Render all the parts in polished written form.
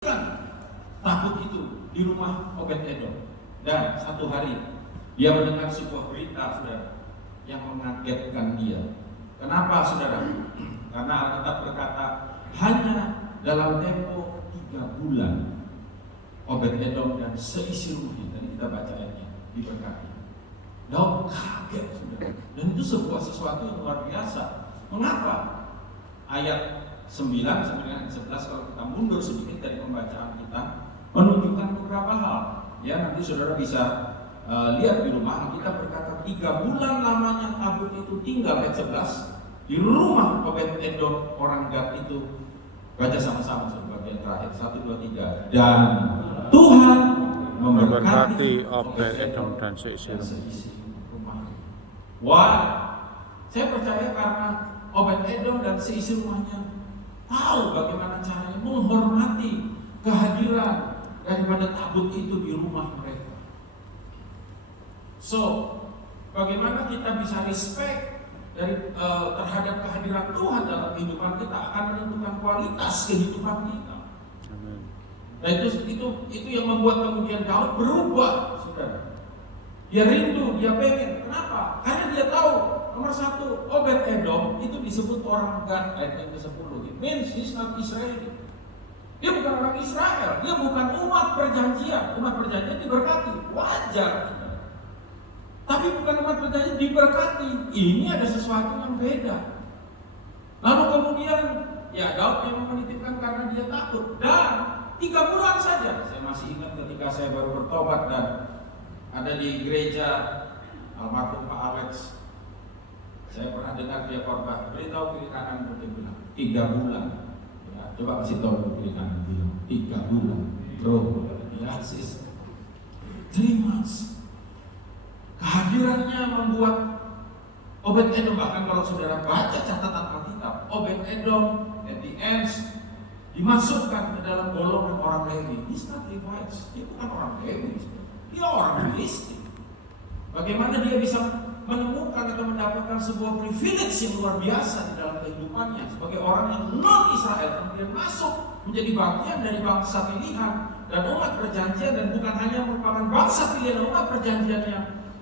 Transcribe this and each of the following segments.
tabut itu di rumah Obed-Edom. Dan satu hari dia mendengar sebuah berita, saudara, yang mengagetkan dia. Kenapa, saudara? Karena Alkitab berkata hanya dalam tempo 3 bulan Obed-Edom dan seisi rumahnya, tadi kita baca ayatnya, diberkati. Daud kaget, saudara. Dan itu sesuatu yang luar biasa. Mengapa? Ayat 9, 11 kalau kita mundur sedikit dari pembacaan kita menunjukkan beberapa hal. Ya, nanti saudara bisa lihat di rumah. Kita berkata 3 bulan lamanya tabut itu tinggal, ayat 11 di rumah Obed-Edom orang Gad itu. Baca sama-sama bagian terakhir, 1, 2, 3. Dan Tuhan memberkati Obed-Edom dan seisi rumah. Wah, saya percaya karena Obed-Edom dan seisi rumahnya tahu bagaimana caranya menghormati kehadiran daripada tabut itu di rumah mereka. So, bagaimana kita bisa respect terhadap kehadiran Tuhan dalam kehidupan kita akan menentukan kualitas kehidupan kita. Nah itu yang membuat kemudian Daud berubah, saudara. Dia rindu, dia pengen. Kenapa? Karena dia tahu nomor 1, Obed-Edom itu disebut orang Gad, ayat yang ke-10. It means he's not Israeli. Dia bukan orang Israel, dia bukan umat perjanjian. Umat perjanjian diberkati, wajar. Tapi bukan umat perjanjian diberkati. Ini ada sesuatu yang beda. Lalu kemudian, ya Daud memang menitipkan karena dia takut. Dan 3 bulan saja. Saya masih ingat ketika saya baru bertobat dan ada di gereja almarhum Pak Alex. Saya pernah dengar dia khotbah, beritahu kiri kanan, dia bilang 3 bulan. Ya, coba kasih tahu kiri kanan, bilang 3 bulan. Bro, ya sis, 3 months. Kehadirannya membuat Obed-Edom, bahkan kalau saudara baca catatan Alkitab, Obed-Edom at the end dimasukkan ke dalam golongan orang Lewi. He's not Levites, dia bukan orang Lewi, dia orang Filistin. Bagaimana dia bisa menemukan atau mendapatkan sebuah privilege yang luar biasa di dalam kehidupannya sebagai orang yang non-Israel, kemudian masuk menjadi bagian dari bangsa pilihan dan umat perjanjian, dan bukan hanya merupakan bangsa pilihan umat perjanjian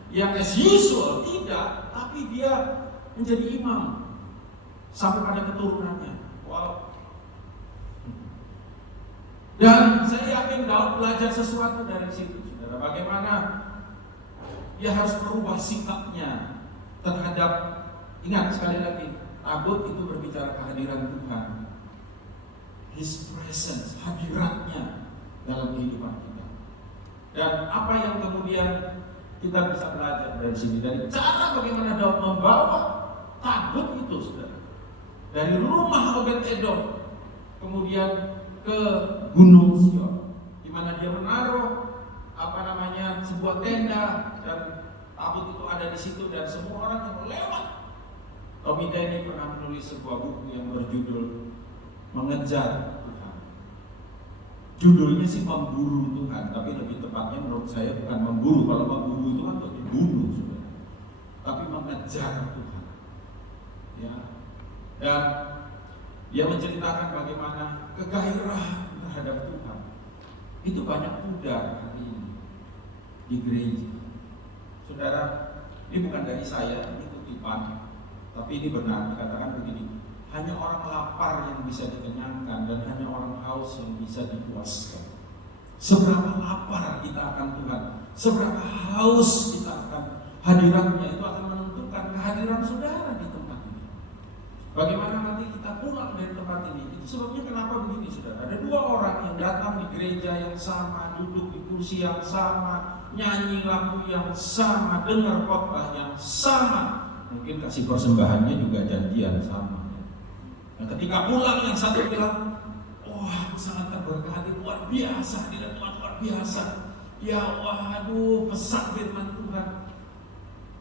yang as usual, tidak, tapi dia menjadi imam sampai pada keturunannya. Wow. Dan saya yakin Daud belajar sesuatu dari situ, saudara. Bagaimana dia harus merubah sikapnya terhadap, ingat sekali lagi, tabut itu berbicara kehadiran Tuhan, His presence, hadiratnya dalam kehidupan kita. Dan apa yang kemudian kita bisa belajar dari sini, dari cara bagaimana Daud membawa tabut itu, saudara, dari rumah Obed-Edom kemudian ke Gunung Sion, di mana dia menaruh sebuah tenda dan tabut itu ada di situ, dan semua orang yang lewat. Tommy Denny pernah menulis sebuah buku yang berjudul Mengejar Tuhan. Judulnya sih Memburu Tuhan, tapi lebih tepatnya menurut saya bukan memburu. Kalau memburu itu kan untuk dibunuh, saudara. Tapi mengejar Tuhan. Ya. Dan dia menceritakan bagaimana kegairahan terhadap Tuhan itu banyak pudar hari ini di gereja. Saudara, ini bukan dari saya, ini kutipan, tapi ini benar. Dikatakan begini, hanya orang lapar yang bisa dikenyangkan dan hanya orang haus yang bisa dipuaskan. Seberapa lapar kita akan Tuhan, seberapa haus kita akan hadiratnya, itu akan menentukan kehadiran saudara di tempat ini. Bagaimana nanti kita pulang dari tempat ini. Itu sebabnya kenapa begini, saudara. Ada 2 orang yang datang di gereja yang sama, duduk di kursi yang sama, nyanyi lagu yang sama, dengar khotbah yang sama, mungkin kasih persembahannya juga janjian sama. Nah, ketika pulang yang satu bilang, wah, sangat terberkati, luar biasa, tidak luar biasa. Ya, waduh, pesan firman Tuhan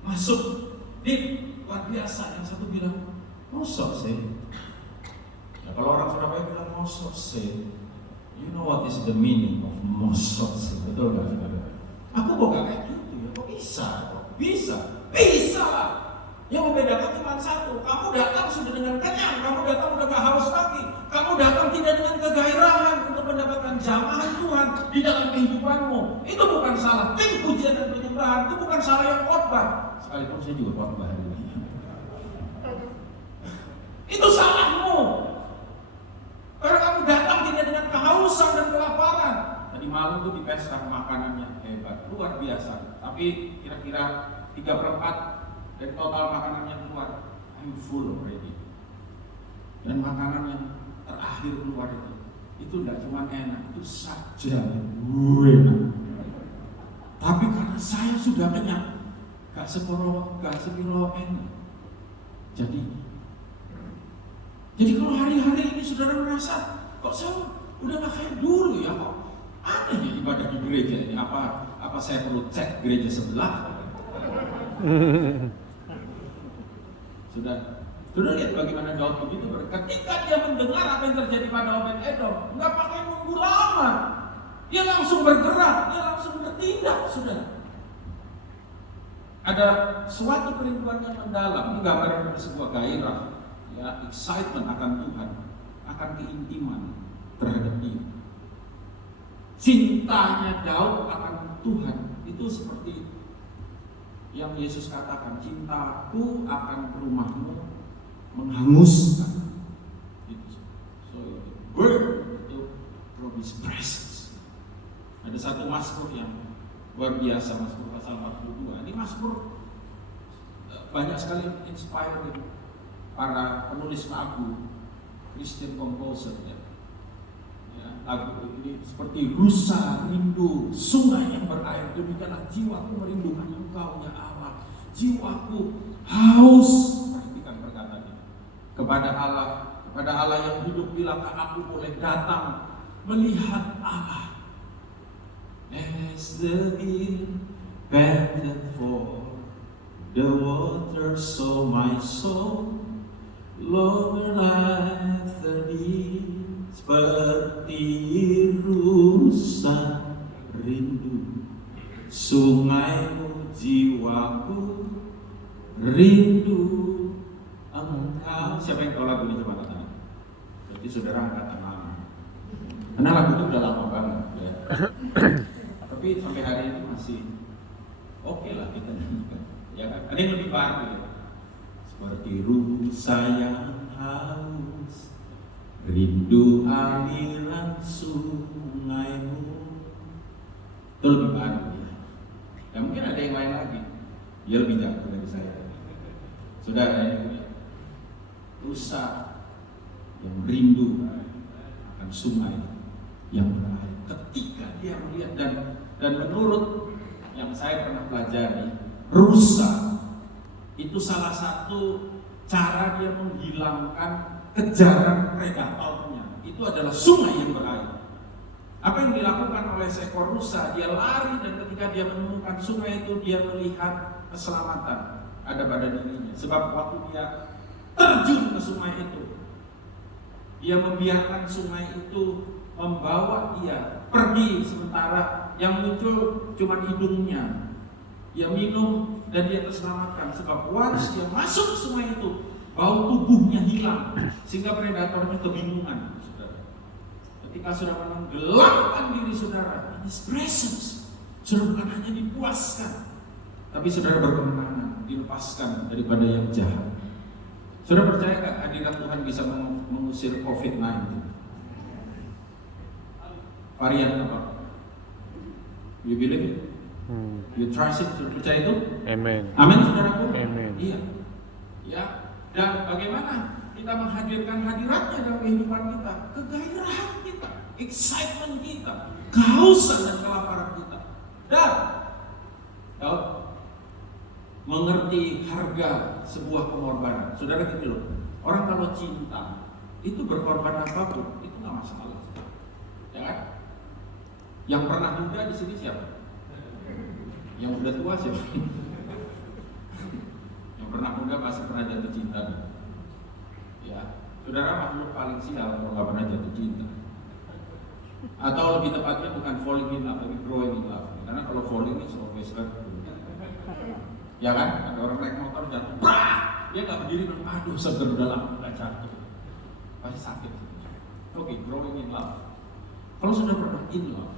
masuk, luar biasa. Yang satu bilang, mosok sih. Nah, kalau orang Surabaya bilang mosok sih, you know what is the meaning of mosok sih? Betul nggak, saudara? Aku kok kayak gitu ya? Kok bisa? Bisa. Yang membedakan cuma satu. Kamu datang sudah dengan kenyang, kamu datang udah gak haus lagi, kamu datang tidak dengan kegairahan untuk mendapatkan menempatkan jamahan Tuhan di dalam kehidupanmu. Itu bukan salah. Tim pujian dan penyembahan itu bukan salah yang khotbah. Sekalipun saya juga khotbah hari ini. Itu salahmu. Karena kamu datang tidak dengan kehausan dan kelaparan. Tadi malam tuh di pesta makanannya hebat, luar biasa. Tapi kira-kira 3/4 dari total makanan yang keluar, I'm full already. Dan makanan yang terakhir keluar itu tidak cuma enak, itu saja enak. Tapi karena saya sudah kenyang, gak sepiro enak. Jadi kalau hari-hari ini saudara merasa, kok saya udah gak kayak dulu ya, kok aneh ya ibadah di gereja ini, apa saya perlu cek gereja sebelah? Sudah lihat bagaimana Daud begitu, ketika dia mendengar apa yang terjadi pada Obed-Edom, nggak pakai nunggu lama, dia langsung bergerak, dia langsung bertindak, sudah. Ada suatu kerinduan yang mendalam, menggambarkan sebuah gairah, ya, excitement akan Tuhan, akan keintiman terhadap Dia. Cintanya Daud akan Tuhan itu seperti yang Yesus katakan, cintaku akan rumahmu menghanguskan. So burn itu from His presence. Ada satu mazmur yang luar biasa, mazmur pasal 42. Ini mazmur banyak sekali inspiring para penulis lagu, Christian composer ya. Lagu ini seperti rusa rindu sungai yang berair, demikianlah jiwaku merindukan Engkau ya Allah. Jiwaku haus, perhatikan perkataan ini, kepada Allah yang hidup. Bilakah aku boleh datang melihat Allah? As the deer panted for the water, so my soul Lord like the deer, seperti rusa rindu sungaimu, jiwaku rindu Engkau. Siapa yang tahu lagu ini, coba angkat tangan. Jadi saudara angkat tangan. Karena lagu itu udah lama banget ya. Tapi sampai hari ini masih oke lah kita nyanyikan. Ya kan? Ada yang lebih baru ya. Seperti rusa yang haus, rindu aliran sungaimu. Itu lebih baru ya. Ya mungkin ada yang lain lagi. Dia lebih jago dari saya. Saudara ini rusa yang rindu akan sungai yang berair. Ketika dia melihat dan menurut yang saya pernah pelajari, rusa itu salah satu cara dia menghilangkan kejaran predatornya. Itu adalah sungai yang berair. Apa yang dilakukan oleh seekor rusa? Dia lari, dan ketika dia menemukan sungai itu, dia melihat keselamatan ada pada dirinya. Sebab waktu dia terjun ke sungai itu, dia membiarkan sungai itu membawa dia pergi, sementara yang muncul cuma hidungnya. Dia minum dan dia terselamatkan. Sebab once dia masuk ke sungai itu, bau tubuhnya hilang, sehingga predatornya kebingungan. Ketika saudara menenggelamkan diri saudara in His presence, saudara bukan hanya dipuaskan, tapi saudara berkemenangan, dilepaskan daripada yang jahat. Saudara percaya gak hadirat Tuhan bisa mengusir COVID-19? Varian apa? You believe it? You trust it? Saudara percaya itu? Amen. Amin, saudaraku? Amen. Iya. Ya. Dan bagaimana kita menghadirkan hadiratnya dalam kehidupan kita? Kegairahan kita, excitement kita, kehausan dan kelaparan kita. Dan Daud mengerti harga sebuah pengorbanan. Saudara gitu loh, orang kalau cinta itu berkorban apapun itu nggak masalah, ya kan? Yang pernah muda di sini siapa? Yang udah tua siapa? Yang pernah muda pasti pernah jatuh cinta. Ya, saudara makhluk paling sial kalau nggak pernah jatuh cinta. Atau lebih tepatnya bukan falling in love, tapi growing in love. Karena kalau falling is always hurt. Ya kan, ada orang naik motor jatuh, dia nggak berdiri, aduh seger udah lama nggak jatuh, pasti sakit. Oke, growing in love. Kalau sudah pernah in love,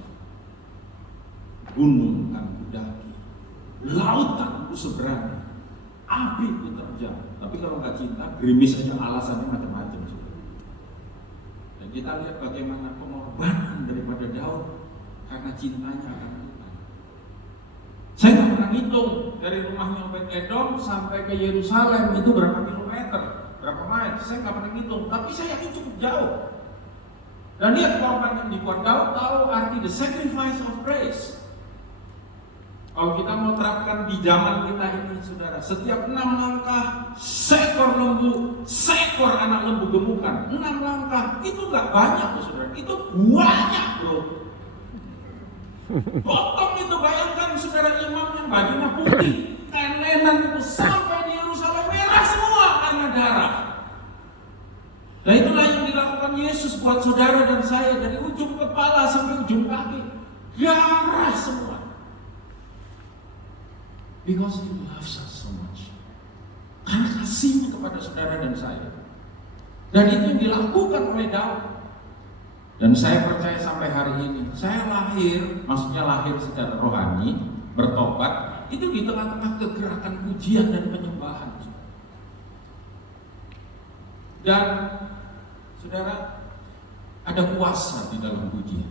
gunung akan kudaki, lautan ku seberangi, api ku terjang. Tapi kalau nggak cinta, gerimis aja alasannya macam-macam. Dan kita lihat bagaimana pengorbanan daripada Daud karena cintanya akan Tuhan. Saya nggak pernah hitung dari rumahnya Obed-Edom sampai ke Yerusalem itu berapa kilometer, berapa mil. Saya nggak pernah hitung, tapi saya yakin cukup jauh. Dan lihat korban yang dibuat. Daud tahu arti the sacrifice of praise. Kalau kita mau terapkan di zaman kita ini, saudara, setiap 6 langkah seekor lembu, seekor anak lembu gemukan. 6 langkah itu nggak banyak, saudara. Itu banyak, bro. Potong itu, bayangkan saudara, imam yang bajunya putih, kain-kainan itu sampai di Yerusalem merah semua karena darah. Dan itulah yang dilakukan Yesus buat saudara dan saya, dari ujung kepala sampai ujung kaki, darah semua. Because He loves us so much. Karena kasihnya kepada saudara dan saya. Dan itu yang dilakukan oleh Daud. Dan saya percaya sampai hari ini, saya lahir, maksudnya lahir secara rohani, bertobat, itu di tengah-tengah kegerakan pujian dan penyembahan. Dan saudara, ada kuasa di dalam pujian.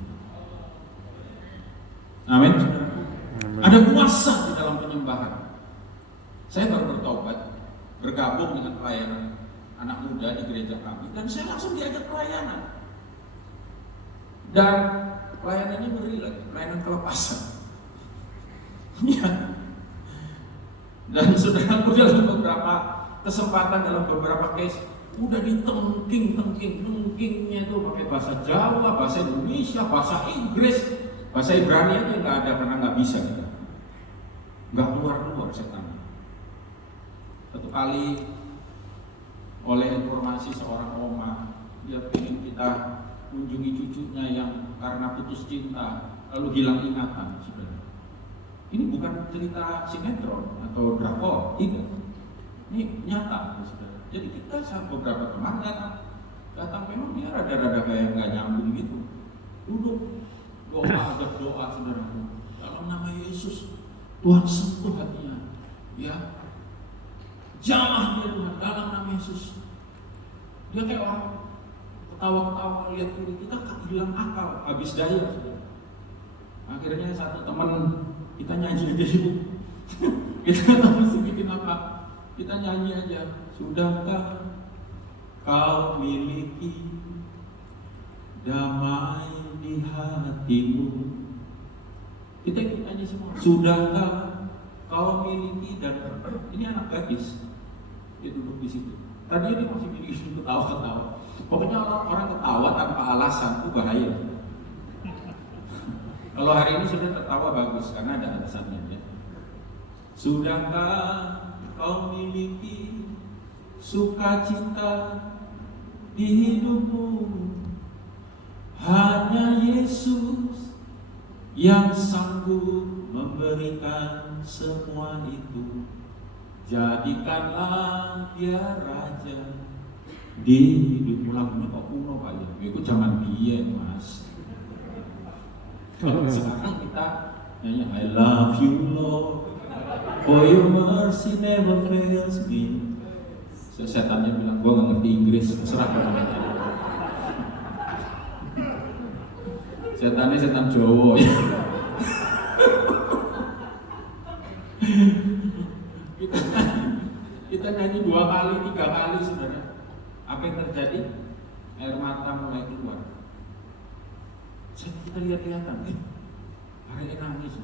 Amin, saudara. Ada kuasa di dalam penyembahan. Saya baru bertobat, bergabung dengan pelayanan anak muda di gereja kami, dan saya langsung diajak pelayanan. Dan pelayanannya ngeri lagi, pelayanan kelepasan. Iya. Dan saudara, dalam beberapa kesempatan, dalam beberapa case, udah ditengking-tengkingnya itu pakai bahasa Jawa, bahasa Indonesia, bahasa Inggris, bahasa Ibrani itu nggak ada karena nggak bisa kita, nggak keluar setan. Satu kali oleh informasi seorang oma, dia ingin kita kunjungi cucunya yang karena putus cinta lalu hilang ingatan. Saudara, ini bukan cerita sinetron atau drakor, tidak. Ini nyata, saudara. Jadi kita saat beberapa teman datang memang dia rada-rada kayak nggak nyambung gitu, duduk doa saudara, dalam nama Yesus Tuhan sentuh hatinya, ya, jamah dia Tuhan dalam nama Yesus. Dia kayak orang ketawa-ketawa lihat kiri, kita hilang akal, habis daya, saudara. Akhirnya satu teman kita nyanyi aja yuk. Kita nggak mesti bikin apa, kita nyanyi aja. Sudahkah kau miliki damai di hatimu? Kita ikut nyanyi semua. Sudahkah kau miliki, dan ini anak gadis, dia duduk di situ. Tadi dia masih miliki, ketawa-ketawa. Pokoknya orang ketawa tanpa alasan itu bahaya. Kalau hari ini sudah tertawa bagus karena ada alasannya, ya. Sudahkah kau miliki sukacita di hidupmu? Hanya Yesus yang sanggup memberikan semua itu. Jadikanlah Dia Raja di hidupmu. Lagunya kok kuno Pak ya? Itu zaman biyen Mas. Sekarang kita nyanyi I love you Lord, for your mercy never fails me. Setannya bilang gua gak ngerti Inggris, serah apa. Setannya setan Jawa ya. kita nyanyi 2 kali, 3 kali saudara. Apa yang terjadi? Air mata mulai keluar. Kita lihat-lihatan, hari ini nangis.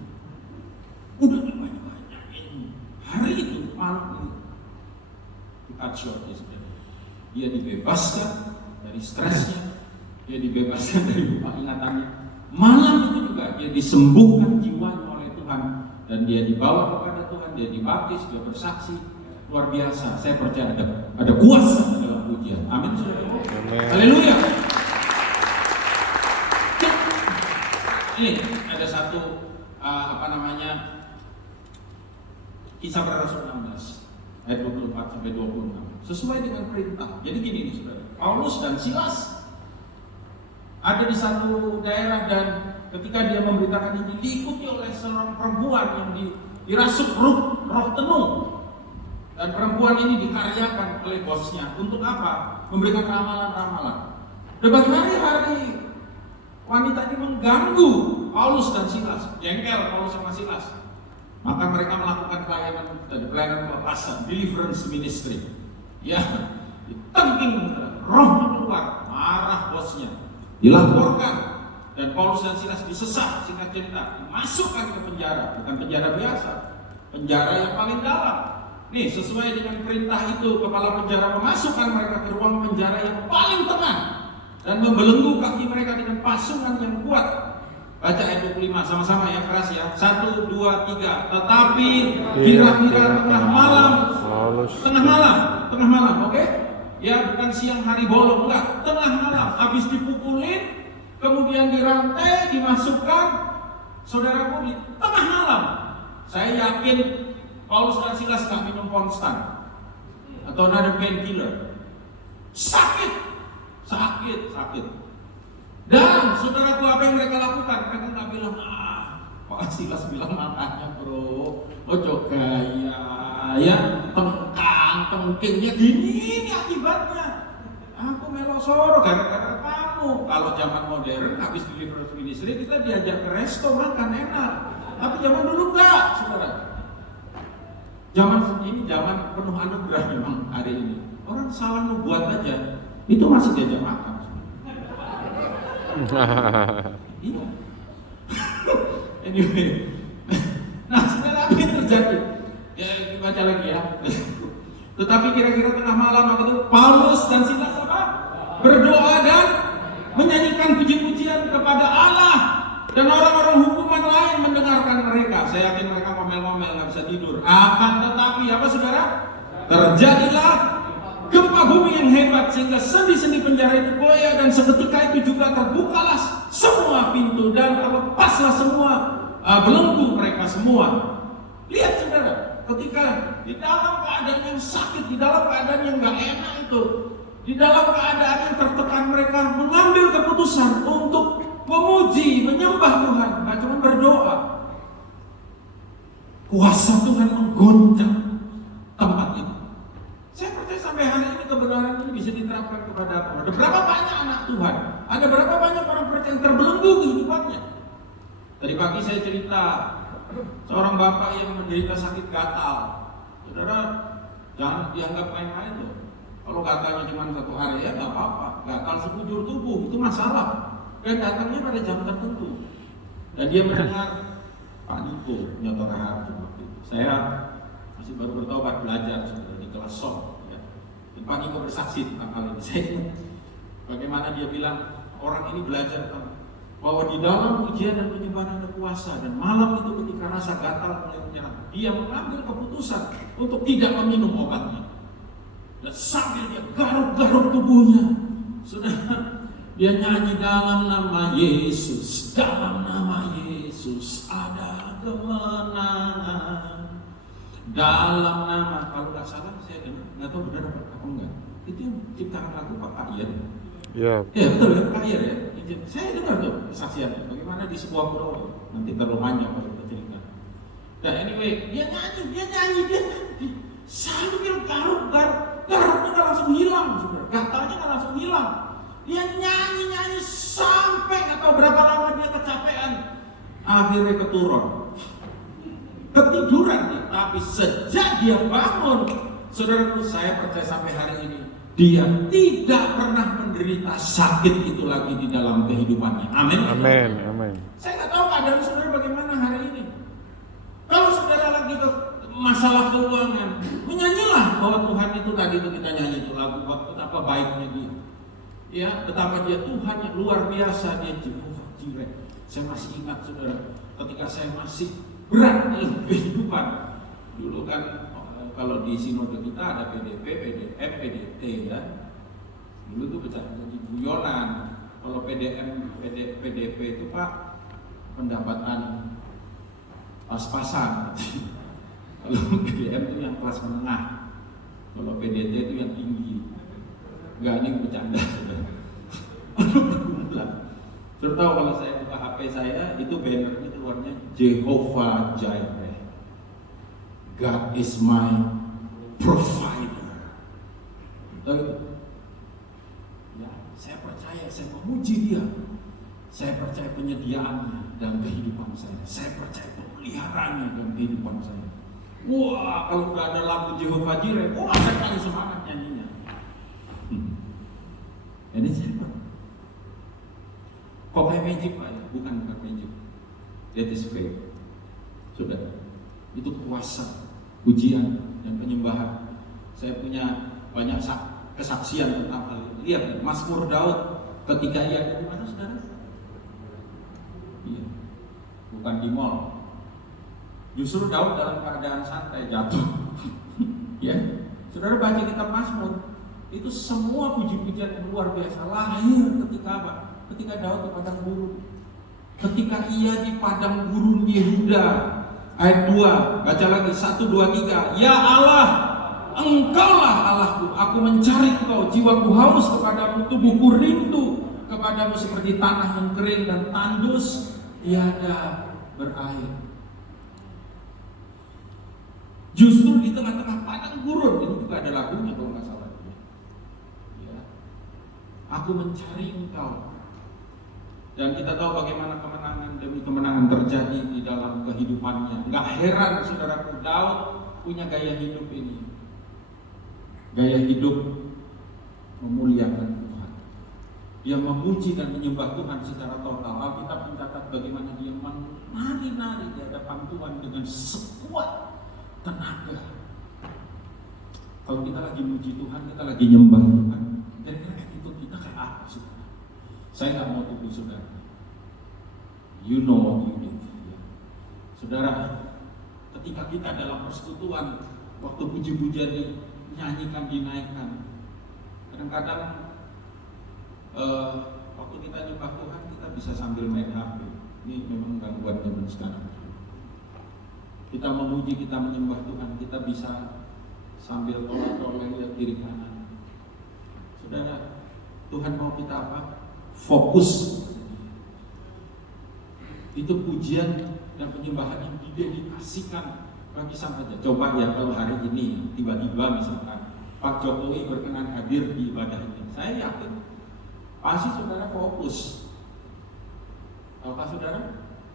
Udah banyak-banyak ini. Hari itu malam itu cut short ya saudara. Dia dibebaskan dari stresnya, dia dibebaskan dari lupa ingatannya. Malam itu juga dia disembuhkan jiwanya oleh Tuhan, dan dia dibawa kepada Tuhan, dia dibaptis, dia bersaksi. Luar biasa, saya percaya ada kuasa dalam pujian. Amin saudara. Haleluya. Ini ada satu Kisah Para Rasul 16 ayat 24 sampai 26 sesuai dengan perintah. Jadi gini nih saudara, Paulus dan Silas ada di satu daerah dan ketika dia memberitakan ini diikuti oleh seorang perempuan yang dirasuk roh tenung. Dan perempuan ini dikaryakan oleh bosnya untuk apa? Memberikan ramalan-ramalan. Dan berhari-hari wanita ini mengganggu Paulus dan Silas, jengkel Paulus sama Silas. Maka mereka melakukan pelayanan pelepasan, deliverance ministry. Ya, ditengking, rohnya keluar, marah bosnya, dilaporkan, dan Paulus dan Silas disesat, singkat cerita, dimasukkan ke penjara, bukan penjara biasa, penjara yang paling dalam. Nih, sesuai dengan perintah itu, kepala penjara memasukkan mereka ke ruang penjara yang paling tengah dan membelenggu kaki mereka dengan pasungan yang kuat. Baca ayat 25 sama-sama ya, keras ya. 1, 2, 3. Tetapi kira-kira tengah malam, oke? Ya, bukan siang hari bolong, enggak. Tengah malam, habis dipukulin, kemudian dirantai, dimasukkan. Saudaraku, di tengah malam, saya yakin Paulus dan Silas gak minum konstan atau another painkiller. Sakit. Dan saudaraku, apa yang mereka lakukan? Mereka gak bilang, Pak Silas bilang makanya bro, ojo gaya, ya tengkingnya gini akibatnya. Aku melok soro gara-gara kamu. Kalau zaman modern habis deliverance ministry kita diajak ke resto makan enak. Tapi zaman dulu enggak, saudara. Zaman ini zaman penuh anugerah memang hari ini. Orang salah nubuat aja, itu masih diajak makan. Iya. Anyway, nah saudara, apa yang terjadi? Ya kita baca lagi ya. Tetapi kira-kira tengah malam waktu itu Paulus dan Silas apa? Berdoa dan menyanyikan puji-pujian kepada Allah. Dan orang-orang hukuman lain mendengarkan mereka. Saya yakin mereka ngomel-ngomel, nggak bisa tidur. Akan tetapi apa saudara? Terjadilah gempa bumi yang hebat sehingga sendi-sendi penjara itu goyah, dan seketika itu juga terbukalah semua pintu dan terlepaslah semua belenggu mereka semua. Lihat saudara, ketika di dalam keadaan yang sakit, di dalam keadaan yang nggak enak itu, di dalam keadaan yang tertekan, mereka mengambil keputusan untuk memuji, menyembah Tuhan, nggak cuma berdoa. Kuasa Tuhan menggoncang tempat itu. Saya percaya sampai hari ini kebenaran ini bisa diterapkan kepada aku. Ada berapa banyak anak Tuhan, ada berapa banyak orang percaya yang terbelenggu kehidupannya. Tadi pagi saya cerita seorang bapak yang menderita sakit gatal. Saudara, jangan dianggap main-main loh. Kalau gatalnya cuma 1 hari ya nggak apa-apa. Gatal sekujur tubuh itu masalah. Dan datangnya pada jam tertentu. Dan dia mendengar Pak Niko nyotor hati waktu itu. Saya masih baru bertobat belajar saudara di kelas SOM. Ya. Dan Pak Niko bersaksi tentang hal ini. Saya ingat bagaimana dia bilang orang ini belajar bahwa di dalam ujian dan penyembahan ada kuasa, dan malam itu ketika rasa gatal mulai menyerang, dia mengambil keputusan untuk tidak meminum obatnya. Dan sambil dia garuk-garuk tubuhnya, saudara, dia nyanyi dalam nama Yesus, dalam nama Yesus ada kemenangan. Dalam nama, kalau nggak salah saya dengar, nggak tahu benar apa enggak. Itu yang ciptaan lagu Pak Ayer. Ya betul ya, Pak Ayer ya. Saya dengar tuh kesaksiannya, bagaimana di sebuah pulau, nanti terlalu panjang kalau kita cerita. Dan anyway, dia nyanyi, sambil garuknya nggak langsung hilang, saudara. Gatalnya nggak langsung hilang. Dia nyanyi sampai nggak tahu berapa lama dia kecapean. Akhirnya ketiduran dia. Tapi sejak dia bangun, saudaraku, saya percaya sampai hari ini dia tidak pernah menderita sakit itu lagi di dalam kehidupannya. Amin. Amin. Saya nggak tahu keadaan saudara bagaimana hari ini. Kalau saudara lagi masalah keuangan, menyanyilah bahwa Tuhan itu tadi itu kita nyanyi itu lagu betapa baiknya dia. Ya, betapa dia Tuhan yang luar biasa, dia Jehovah Jireh. Saya masih ingat saudara, ketika saya masih berat dalam kehidupan. Dulu kan kalau di sinode kita ada PDP, PDM, PDT ya. Dulu tuh jadi guyonan. Kalau PDP itu Pak, pendapatan pas-pasan. Kalau PDM itu yang kelas menengah. Kalau PDT itu yang tinggi. Enggak, ini bercanda saudara. Sudah tahu kalau saya buka HP saya itu bannernya keluarnya Jehovah Jireh. God is my provider. Tahu itu? Ya, saya percaya, saya memuji Dia. Saya percaya penyediaannya dalam kehidupan saya. Saya percaya pemeliharaannya dalam kehidupan saya. Wah, kalau nggak ada lagu Jehovah Jireh, wah saya paling semangat nyanyinya. Ini siapa? Kok kayak magic Pak ya? Bukan magic. That is faith. Sudah. Itu kuasa, pujian dan penyembahan. Saya punya banyak kesaksian tentang hal ini. Lihat, Mazmur Daud ketika ia ada di mana, saudara? Iya, bukan di mall. Justru Daud dalam keadaan santai jatuh. Ya, saudara baca kitab Mazmur, itu semua puji-pujian yang luar biasa lahir ketika apa? Ketika Daud di padang gurun. Ketika ia di padang gurun Yehuda. Ayat 2, baca lagi 1, 2, 3. Ya Allah, Engkaulah Allahku, aku mencari Engkau, jiwaku haus kepadamu, tubuhku rindu kepadamu seperti tanah yang kering dan tandus tiada berair. Justru di tengah-tengah padang gurun, ini juga ada lagunya kalau nggak salah. Ya. Aku mencari Engkau. Dan kita tahu bagaimana kemenangan demi kemenangan terjadi di dalam kehidupannya. Nggak heran saudaraku, Daud punya gaya hidup ini. Gaya hidup memuliakan Tuhan. Dia memuji dan menyembah Tuhan secara total. Alkitab mencatat bagaimana dia menari-nari di hadapan Tuhan dengan sekuat tenaga. Kalau kita lagi muji Tuhan, kita lagi nyembah Tuhan, kira-kira itu kita kayak apa sih? Saya nggak mau tuduh saudara. You know what you did. Saudara, ketika kita dalam persekutuan, waktu puji-pujian dinyanyikan, dinaikkan, kadang-kadang waktu kita nyembah Tuhan, kita bisa sambil main HP. Ini memang gangguan zaman sekarang. Kita memuji, kita menyembah Tuhan, kita bisa sambil toleh-toleh lihat kiri kanan. Saudara, Tuhan mau kita apa? Fokus. Itu pujian dan penyembahan yang didedikasikan bagi Sang Raja. Coba ya kalau hari ini tiba-tiba misalkan Pak Jokowi berkenan hadir di ibadah ini, saya yakin pasti saudara fokus. Tahukah saudara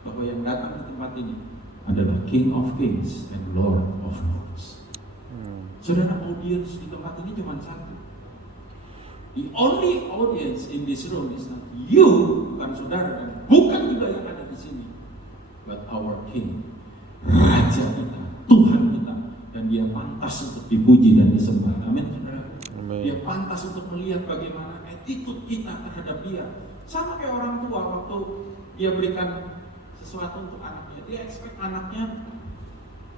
bahwa yang datang di tempat ini adalah King of Kings and Lord of Lords. Saudara, audiens di tempat ini cuma satu. The only audience in this room is not you, bukan saudara, dan bukan juga yang ada di sini, but our King, Raja kita, Tuhan kita, dan Dia pantas untuk dipuji dan disembah. Amin, saudara. Dia pantas untuk melihat bagaimana attitude kita terhadap Dia. Sama kayak orang tua waktu dia berikan sesuatu untuk anaknya, dia expect anaknya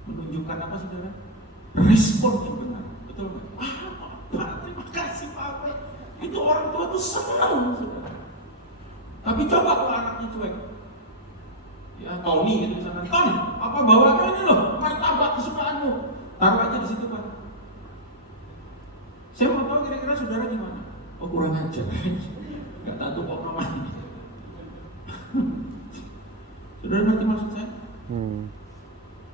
menunjukkan apa, saudara? Respon yang benar, betul nggak? Pak, terima kasih Pak. Itu orang tua tuh senang, saudara. Tapi coba kalau anaknya cuek, ya Tony gitu misalkan, Ton, apa bawaannya ini loh, martabak kesukaanmu, taruh aja di situ Pak. Saya mau tahu kira-kira saudara gimana? Oh kurang ajar, nggak tahu kok namanya. Saudara ngerti maksud saya?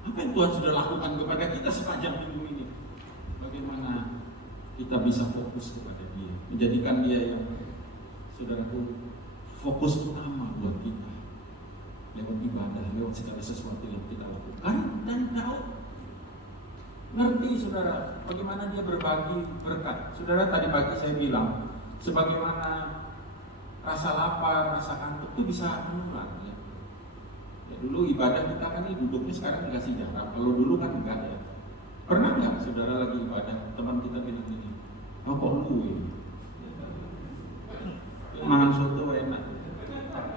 Apa yang Tuhan sudah lakukan kepada kita sepanjang minggu ini? Bagaimana kita bisa fokus kepada Dia, menjadikan Dia yang saudaraku fokus utama buat kita lewat ibadah, lewat segala sesuatu yang kita lakukan. Dan Daud ngerti saudara bagaimana dia berbagi berkat. Saudara, tadi pagi saya bilang sebagaimana rasa lapar, rasa kantuk itu bisa menular. Ya, dulu ibadah kita kan ini duduknya sekarang dikasih jarak. Kalau dulu kan enggak ya. Pernah nggak saudara lagi ibadah, teman kita bilang gini, oh kok lu ini? Makan soto enak.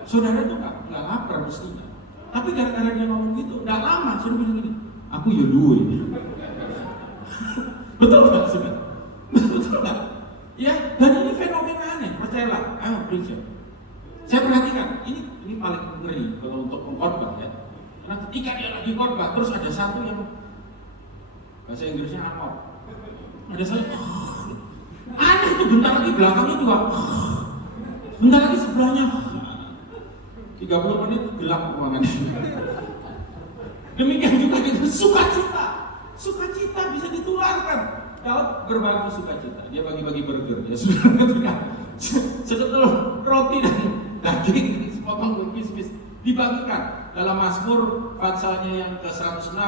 Saudara itu nggak lapar mestinya. Tapi gara-gara dia ngomong gitu, udah lama sudah bilang gini, aku ya lu ini. Betul nggak saudara? Betul nggak? Ya, dan ini fenomena aneh, percayalah. Ayo prinsip. Saya perhatikan, ini paling ngeri kalau untuk mengkhotbah ya. Karena ketika dia lagi khotbah, terus ada satu yang bahasa Inggrisnya akor. Ada satu aneh itu, bentar lagi belakangnya juga, bentar lagi sebelahnya. 30 menit gelap ruangan. Demikian juga dengan sukacita. Sukacita bisa ditularkan. Daud berbagi sukacita. Dia bagi-bagi burger. Ya sudah ketika seketul roti dan daging sepotong pipis-pipis dibagikan. Dalam Mazmur pasalnya yang ke-106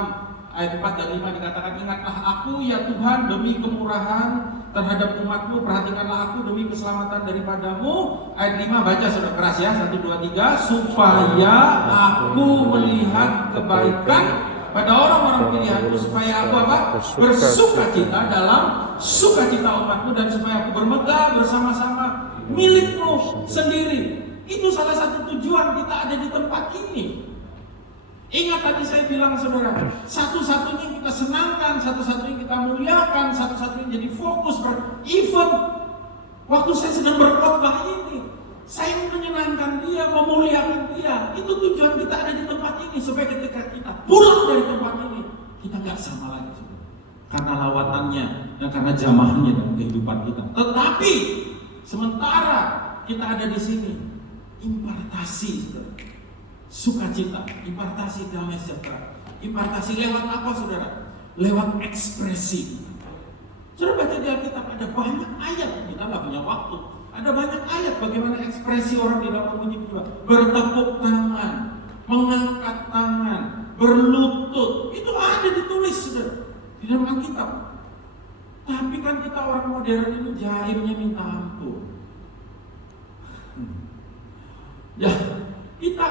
ayat 4 dan 5 dikatakan, ingatlah aku ya Tuhan demi kemurahan terhadap umatmu, perhatikanlah aku demi keselamatan daripadamu. Ayat 5 baca saudara keras ya, 1, 2, 3. Supaya aku melihat kebaikan pada orang-orang pilihanmu, supaya aku apa? Bersukacita dalam sukacita umatmu, dan supaya aku bermegah bersama-sama milikmu sendiri. Itu salah satu tujuan kita ada di tempat ini. Ingat tadi saya bilang saudara, satu-satunya yang kita senangkan, satu-satunya yang kita muliakan, satu-satunya yang jadi fokus even waktu saya sedang berkhotbah ini, saya menyenangkan dia, memuliakan dia. Itu tujuan kita ada di tempat ini, supaya ketika kita pulang dari tempat ini, kita gak sama lagi saudara. Karena lawatannya dan karena jamaahnya dalam kehidupan kita. Tetapi sementara kita ada di sini, impartasi saudara, sukacita, impartasi damai sejahtera. Impartasi lewat apa saudara? Lewat ekspresi. Saudara baca di Alkitab ada banyak ayat, kita nggak punya waktu. Ada banyak ayat bagaimana ekspresi orang di dalam puji Tuhan. Bertepuk tangan, mengangkat tangan, berlutut, itu ada ditulis saudara di dalam Alkitab. Tapi kan kita orang modern ini jahilnya minta ampun. Ya, kita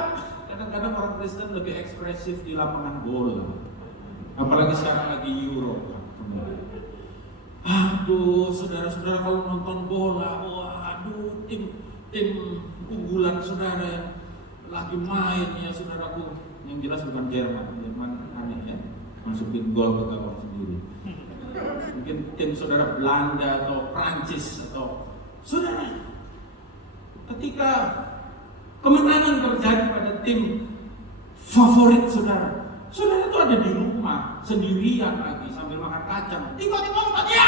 kadang-kadang orang Kristen lebih ekspresif di lapangan bola, apalagi sekarang lagi Euro. Aduh, saudara-saudara kalau nonton bola, waduh, tim unggulan saudara yang lagi main ya saudaraku, yang jelas bukan Jerman aneh ya, masukin gol ke gawang sendiri. Mungkin tim saudara Belanda atau Prancis atau saudara, ketika kemenangan terjadi pada tim favorit saudara, saudara itu ada di rumah sendirian lagi sambil makan kacang, tiba-tiba ya!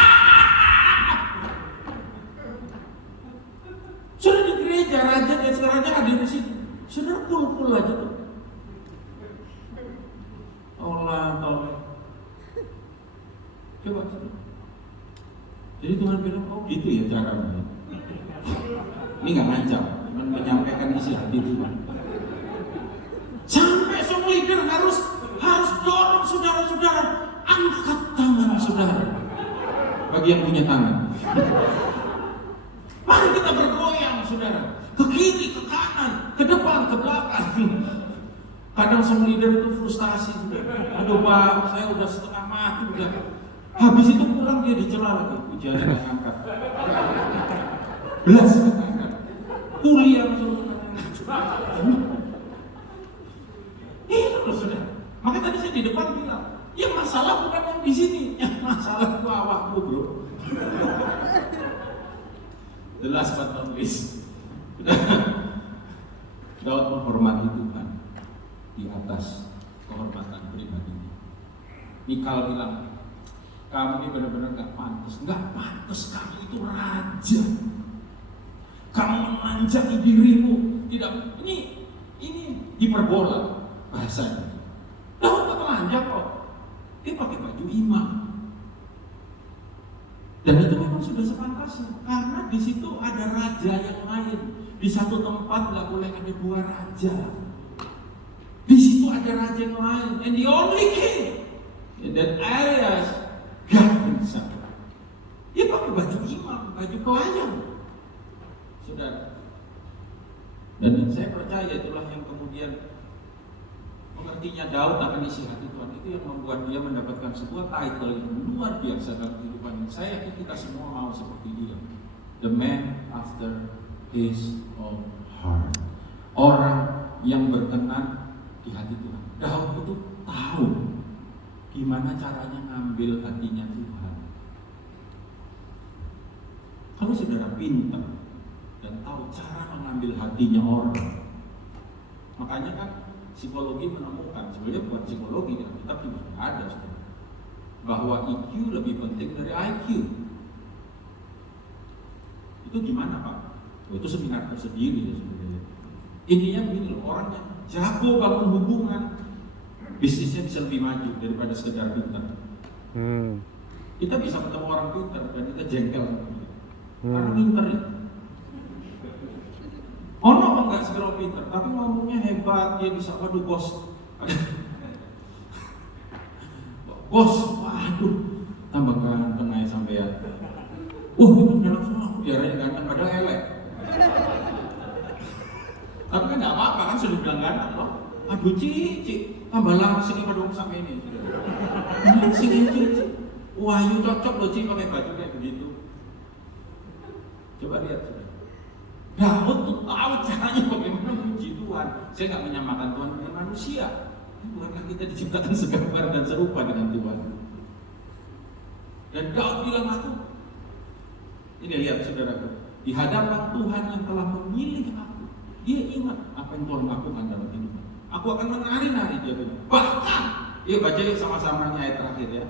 Saudara di gereja, raja dan sekarang hadir di sini, saudara pul aja tuh. Allah tahu. Coba saudara. Jadi Tuhan bilang, oh gitu ya caranya. Ini nggak ngancam, menyampaikan isi hati Tuhan. Sampai semua leader harus dorong saudara-saudara, angkat tangan saudara. Bagi yang punya tangan, mari kita bergoyang saudara, ke kiri, ke kanan, ke depan, ke belakang. Kadang semua leader itu frustasi saudara. Aduh Pak, saya udah setengah mati udah. Habis itu pulang dia dicela lagi, ujian yang angkat. Belas angkat. Kuliah suruh itu loh saudara. Maka tadi saya di depan bilang, yang masalah bukan yang di sini, yang masalah itu awakmu bro. The last but not least, Daud menghormati Tuhan di atas kehormatan pribadinya. Mikal bilang, kamu ini benar-benar gak pantas kamu itu raja. Kamu memanjang dirimu, tidak, ini hiperbola bahasanya. Daud gak telanjang kok, dia pakai baju imam. Dan itu memang sudah sepantasnya, karena di situ ada raja yang lain. Di satu tempat nggak boleh ada dua raja. Di situ ada raja yang lain, and the only king in that area God himself. Dia pakai baju imam, baju pelayan. Saudara, dan saya percaya itulah yang kemudian mengertinya Daud akan isi hati Tuhan, itu yang membuat dia mendapatkan sebuah title yang luar biasa dalam kehidupan. Saya yakin kita semua mau seperti dia, the man after his own heart, orang yang berkenan di hati Tuhan. Daud itu tahu gimana caranya ngambil hatinya Tuhan. Kalau saudara pintar dan tahu cara mengambil hatinya orang, makanya kan psikologi menemukan, sebenarnya bukan psikologi kan, tapi juga ada saudara, bahwa IQ lebih penting dari IQ. Itu gimana Pak? Oh, itu seminar tersendiri ya sebenarnya. Intinya begini loh, orang yang jago bangun hubungan, bisnisnya bisa lebih maju daripada sekedar pintar. Kita bisa ketemu orang pintar dan kita jengkel sama dia. Karena pintar ya. Ono enggak segera pintar, tapi ngomongnya hebat, dia bisa, waduh bos. Bos, waduh, tambah ganteng aja sampean. Itu udah langsung aku biaranya ganteng, padahal elek. Tapi kan gak apa-apa kan sudah bilang ganteng loh. Aduh cici, tambah langsing pada sampai ini. Langsing ya cici. Wahyu cocok loh cici pakai baju kayak begitu. Coba lihat. Daud tuh tahu caranya bagaimana memuji Tuhan. Saya nggak menyamakan Tuhan dengan manusia. Bukankah kita diciptakan segambar dan serupa dengan Tuhan? Dan Daud bilang aku, ini lihat saudaraku, di hadapan Tuhan yang telah memilih aku, dia ingat apa yang Tuhan lakukan dalam hidupnya. Aku akan menari-nari, dia bilang. Bahkan, baca yuk sama-sama ayat terakhir ya.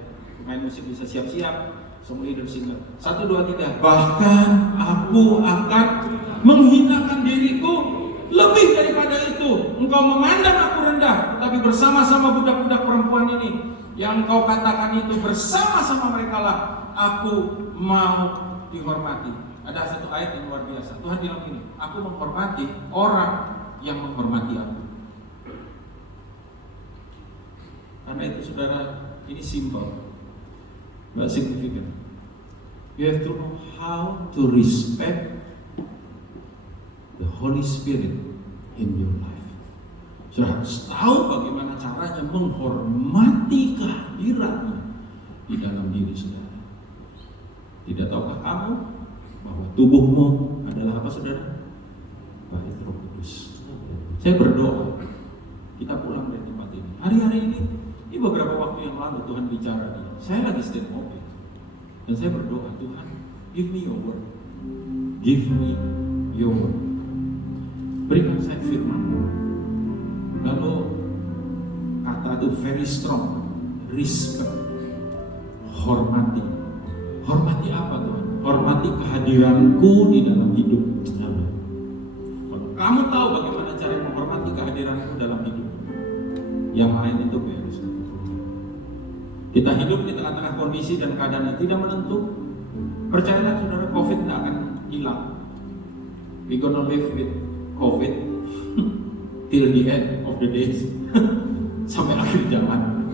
Main musik bisa siap-siap. Song leader singer. 1, 2, 3. Bahkan aku akan menghinakan diriku lebih daripada itu. Engkau memandang aku rendah, tetapi bersama-sama budak-budak perempuan ini yang engkau katakan itu, bersama-sama mereka lah aku mau dihormati. Ada satu ayat yang luar biasa. Tuhan bilang gini, aku menghormati orang yang menghormati aku. Karena itu saudara, ini simple, but significant. You have to know how to respect the Holy Spirit in your life. Saudara harus tahu bagaimana caranya menghormati kehadirannya di dalam diri saudara. Tidak tahukah kamu bahwa tubuhmu adalah apa saudara? Bait Roh Kudus. Saya berdoa kita pulang dari tempat ini. Hari-hari ini beberapa waktu yang lalu Tuhan bicara dia. Saya lagi setir mobil dan saya berdoa, Tuhan, give me your word. Give me your word. Berikan saya firman-Mu. Lalu kata itu very strong, respect, hormati. Hormati apa Tuhan? Hormati kehadiranku di dalam hidup. Kalau kamu tahu bagaimana cara menghormati kehadiranku dalam hidup, yang lain itu beres. Kita hidup di tengah-tengah kondisi dan keadaan yang tidak menentu. Percayalah saudara, COVID tidak akan hilang. We gonna live with COVID till the end of the days. Sampai akhir zaman.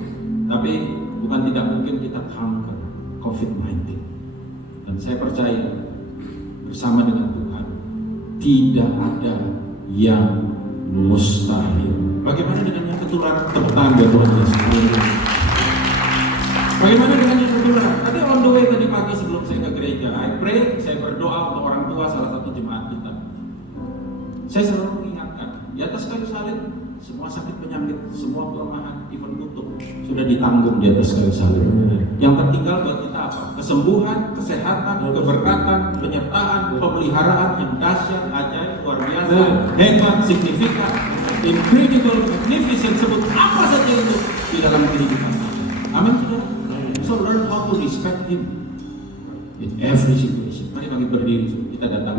Tapi bukan tidak mungkin kita conquer COVID-19. Dan saya percaya bersama dengan Tuhan tidak ada yang mustahil. Bagaimana dengan yang ketularan? Tepuk tangan buat Tuhan Yesus. Bagaimana dengan yang ketularan? Tadi on the way tadi pagi sebelum saya ke gereja, I pray, saya berdoa untuk orang tua salah satu jemaat kita. Saya selalu mengingatkan, di atas kayu salib, semua sakit penyakit, semua kelemahan, even kutuk sudah ditanggung di atas kayu salib. Yang tertinggal buat kita apa? Kesembuhan, kesehatan, keberkatan, penyertaan, pemeliharaan yang dahsyat, ajaib, luar biasa, hebat, signifikan, incredible, magnificent, sebut apa saja itu di dalam kehidupan. Amin, saudara. So learn how to respect Him in every situation. Mari berdiri, kita datang.